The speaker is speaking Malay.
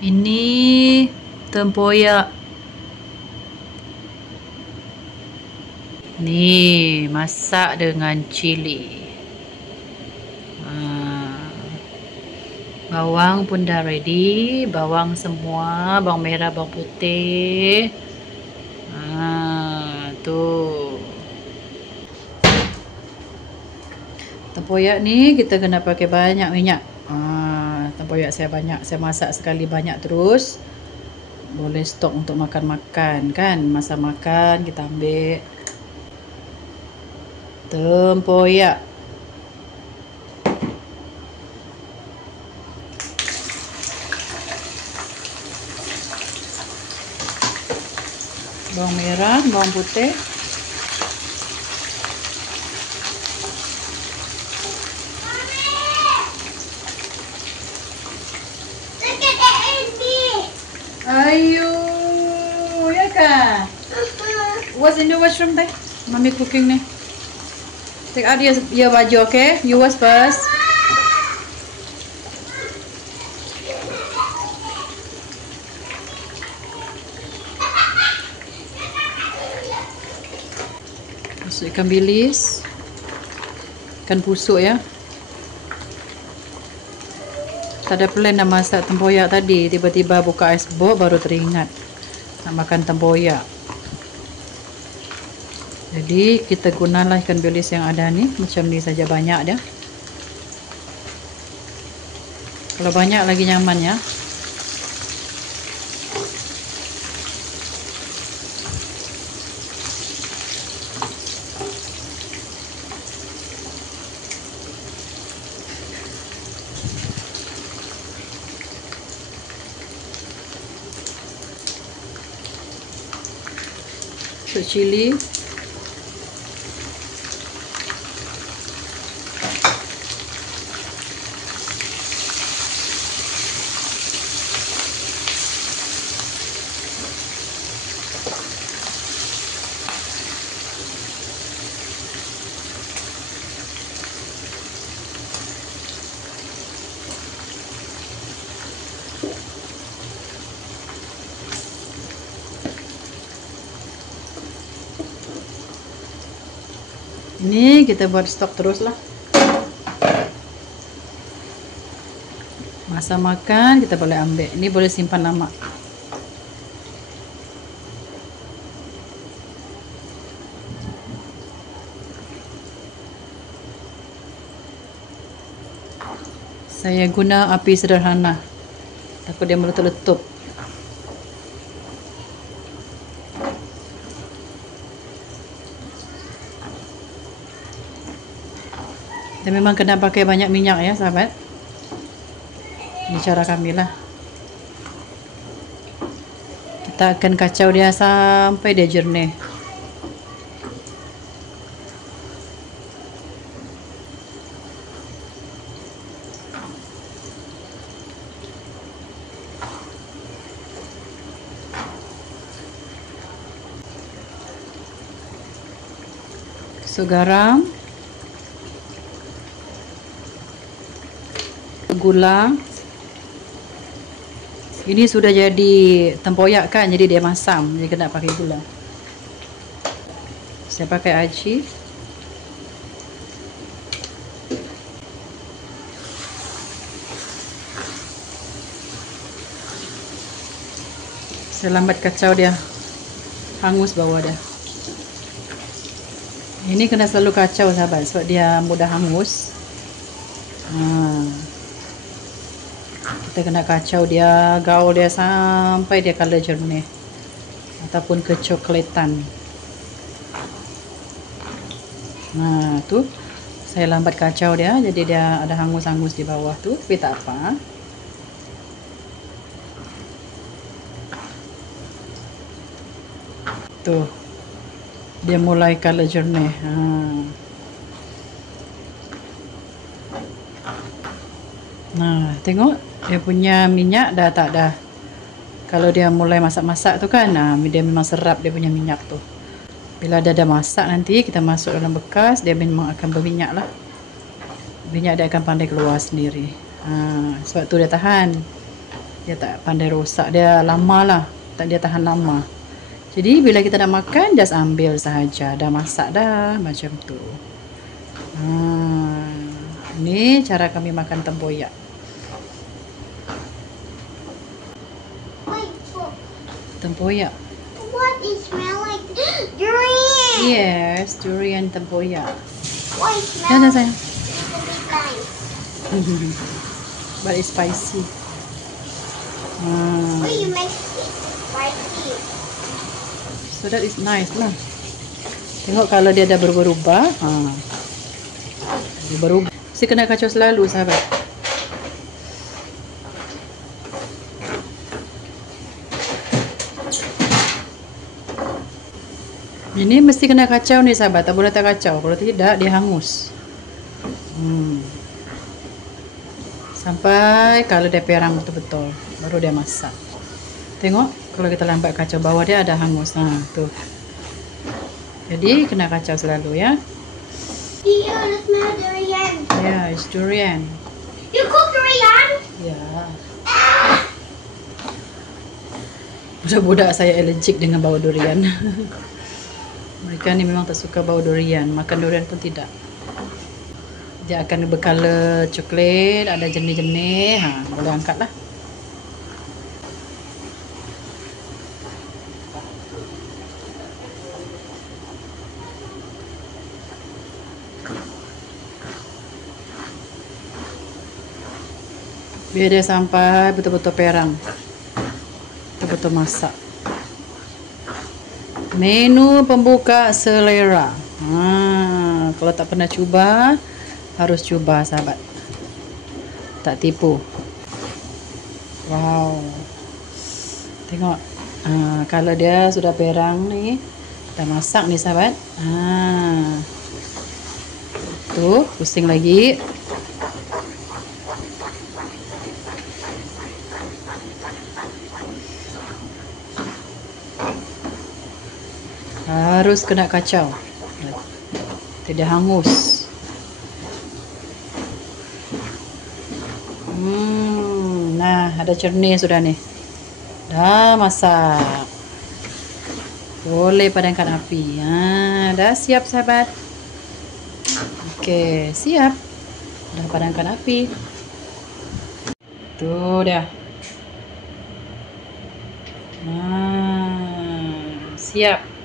Ini tempoyak. Nih, masak dengan cili. Bawang pun dah ready. Bawang semua, bawang merah, bawang putih. Tuh. Tempoyak ni kita kena pakai banyak minyak. Tempoyak saya banyak, saya masak sekali banyak terus. Boleh stok untuk makan-makan kan. Masa makan kita ambil tempoyak. Bawang merah, bawang putih. Ayo, ya kah? What's in the washroom teh? Mommy cooking nih. Take out your baju, okay? You wash first. Masuk ikan bilis, ikan busuk ya. Tak ada plan nak masak tempoyak tadi, tiba-tiba buka icebox baru teringat nak makan tempoyak. Jadi kita gunalah ikan bilis yang ada ni, macam ni saja banyak dia. Kalau banyak lagi nyaman ya. Untuk cili. Ini kita buat stok terus lah. Masa makan kita boleh ambil. Ini boleh simpan lama. Saya guna api sederhana. Takut dia meletup-letup. Dan memang kena pakai banyak minyak ya sahabat. Ini cara kami lah. Kita akan kacau dia sampai dia jernih. So garam, gula. Ini sudah jadi tempoyak kan, jadi dia masam, jadi kena pakai gula. Saya pakai aci. Saya lambat kacau dia, hangus bawah dia. Ini kena selalu kacau sahabat, sebab dia mudah hangus. Kita kena kacau dia, gaul dia sampai dia color jernih ataupun kecoklatan. Tu saya lambat kacau dia, jadi dia ada hangus-hangus di bawah tu, tapi tak apa. Tuh, dia mulai color jernih. Nah, tengok dia punya minyak dah tak dah. Kalau dia mulai masak-masak tu kan, dia memang serap dia punya minyak tu. Bila dia dah masak nanti kita masuk dalam bekas, dia memang akan berminyak lah. Minyak dia akan pandai keluar sendiri. Sebab tu dia tahan. Dia tak pandai rosak, dia lama lah, dia tahan lama. Jadi bila kita nak makan, just ambil sahaja. Dah masak dah, macam tu. Ini cara kami makan tempoyak. Tempoyak. What is smell like? Durian. Yes, durian tempoyak. Why smell Dah sayang. little bit nice? But it's spicy. Why you make it spicy? So that is nice lah. Tengok kalau dia dah berubah-ubah. Dia berubah. Mesti kena kacau selalu, sahabat. Ini mesti kena kacau ni, sahabat. Tak boleh tak kacau. Kalau tidak, dia hangus. Sampai kalau dia perang betul-betul, baru dia masak. Tengok, kalau kita lambat kacau bawah dia ada hangus. Tuh. Jadi kena kacau selalu ya. Yeah, let's smell durian. Yeah, it's durian. You cook durian? Yeah. Budak-budak saya allergic dengan bau durian. Mereka ni memang tak suka bau durian. Makan durian pun tidak. Dia akan berkala coklat, ada jenis-jenis. Boleh angkat lah. Biar dia sampai betul-betul perang. Betul-betul masak. Menu pembuka selera. Kalau tak pernah cuba, harus cuba, sahabat. Tak tipu. Wow. Tengok. Kalau dia sudah perang ni, dah masak ni, sahabat. Tuh, pusing lagi. Harus kena kacau. Tidak hangus. Nah, ada cernih sudah nih. Dah masak. Boleh padamkan api. Dah siap, sahabat. Oke, siap. Dah padamkan api. Tuh dah. Siap.